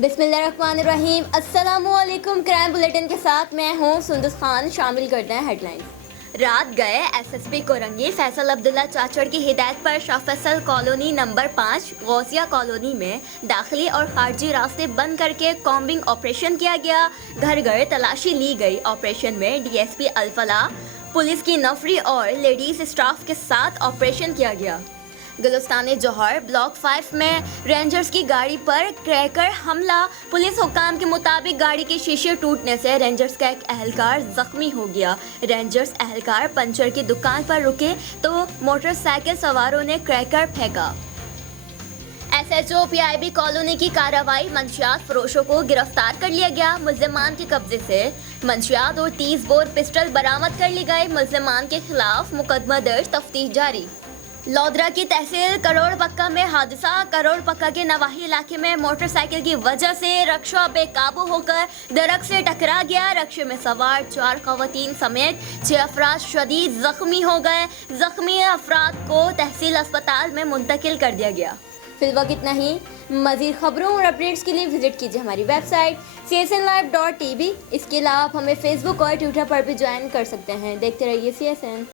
बिस्मिल्लाहिर्रहमानिर्रहीम। अस्सलामुअलैकुम। Crime bulletin के साथ मैं हूँ सुंदस खान। शामिल करते हैं हेडलाइंस। रात गए एसएसपी कोरंगी फैसल अब्दुल्ला चाचड़ की हिदायत पर Shah Faisal colony number 5 Ghausia colony में दाखिली और खारजी रास्ते बंद करके कॉम्बिंग ऑपरेशन किया गया। घर घर तलाशी ली गई। ऑपरेशन में डीएसपी अल-फलाह, पुलिस की नफरी और लेडीज स्टाफ के साथ ऑपरेशन किया गया। गुलिस्तान जौहर ब्लॉक 5 में रेंजर्स की गाड़ी पर क्रैकर हमला। पुलिस हुक्काम के मुताबिक गाड़ी के शीशे टूटने से रेंजर्स का एक एहलकार जख्मी हो गया। रेंजर्स एहलकार पंचर की दुकान पर रुके तो मोटरसाइकिल सवारों ने क्रैकर फेंका। एसएचओ पीआईबी कॉलोनी की कार्रवाई। मंशियात फरोशों को गिरफ्तार कर लिया गया। मुल्जिमान के कब्जे से मंशियात और 30 बोर पिस्टल बरामद कर ली गई। मुल्जिमान के खिलाफ मुकदमा दर्ज, तफ्तीश जारी। लोधरा की तहसील करोड़ पक्का में हादसा। करोड़ पक्का के नवाही इलाके में मोटरसाइकिल की वजह से रक्षा बेकाबू होकर दरख्त से टकरा गया। रक्षे में सवार 4 खवातीन समेत 6 अफराद शदीद जख्मी हो गए। जख्मी अफराद को तहसील अस्पताल में मुंतकिल कर दिया गया। फिलहाल इतना ही। मज़ीद खबरों और अपडेट्स के लिए विजिट कीजिए हमारी वेबसाइट csnlive.tv। इसके अलावा आप हमें फेसबुक और ट्विटर पर भी ज्वाइन कर सकते हैं। देखते रहिए CSN।